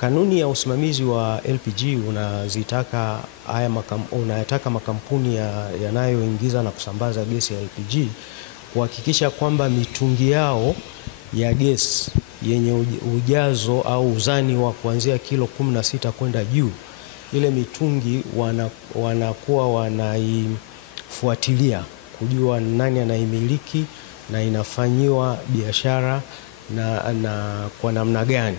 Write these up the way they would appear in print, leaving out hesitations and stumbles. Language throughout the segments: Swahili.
Kanuni ya usimamizi wa LPG unayataka makampuni yanayoingiza na kusambaza gesi ya LPG kuhakikisha kwamba mitungi yao ya gesi yenye ujazo au uzani wa kuanzia kilo 16 kwenda juu, ile mitungi wanakuwa wanaifuatilia kujua nani anaimiliki na inafanyiwa biashara na kwa namna gani.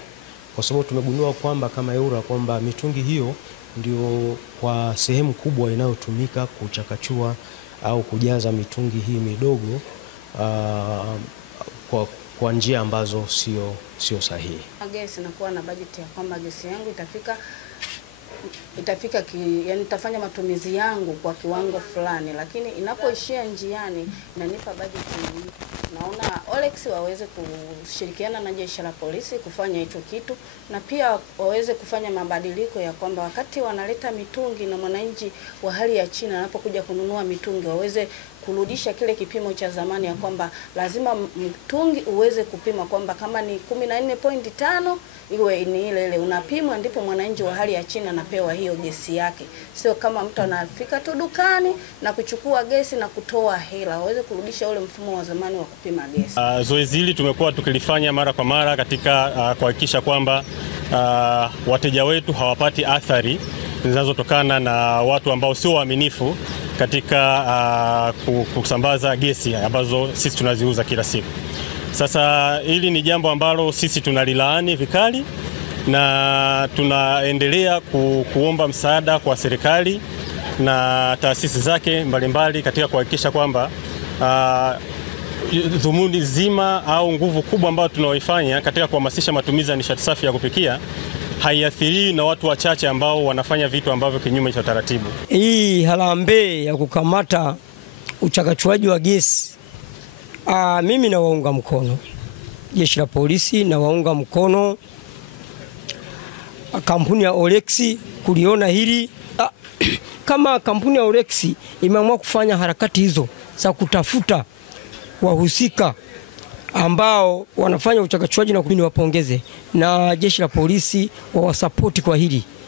Kwa sababu tumegundua kwamba kama EWURA kwamba mitungi hiyo ndio kwa sehemu kubwa inayotumika kuchakachua au kujaza mitungi hii midogo kwa njia ambazo sio sahihi. Gesi nakuwa na budget ya kwamba gesi yangu itafika yani itafanya matumizi yangu kwa kiwango fulani, lakini inapoishia njiani inanipa budget nyingi. Naona Olex waweze kushirikiana na jeshi la polisi kufanya hicho kitu, na pia waweze kufanya mabadiliko ya kwamba wakati wanaleta mitungi na mwananchi wa hali ya chini anapokuja kununua mitungi waweze kurudisha kile kipimo cha zamani, ya kwamba lazima mtungi uweze kupima kwamba kama ni 14.5 iwe ni ile unapimwa, ndipo mwananchi wa hali ya chini anapewa hiyo gesi yake. Sio kama mtu anafika tu dukani na kuchukua gesi na kutoa hela. Waweze kurudisha ule mfumo wa zamani wa kupima gesi. Zoezi hili tumekuwa tukilifanya mara kwa mara katika kuhakikisha kwamba wateja wetu hawapati athari zinazotokana na watu ambao sio waaminifu katika kusambaza gesi ambazo sisi tunaziuza kila siku. Sasa hili ni jambo ambalo sisi tunalilaani vikali na tunaendelea kuomba msaada kwa serikali na taasisi zake mbalimbali katika kuhakikisha kwamba dhumuni zima au nguvu kubwa ambayo tunaoifanya katika kuhamasisha matumizi ya nishati safi ya kupikia haiathiri na watu wachache ambao wanafanya vitu ambavyo kinyume cha taratibu. Hii harambee ya kukamata uchakachuaji wa gesi, mimi nawaunga mkono jeshi la polisi, na waunga mkono kampuni ya Olex kuliona hili. Kama kampuni ya Olex imeamua kufanya harakati hizo za kutafuta wahusika ambao wanafanya uchakachuaji, na wapongeze, na jeshi la polisi wawasapoti kwa hili.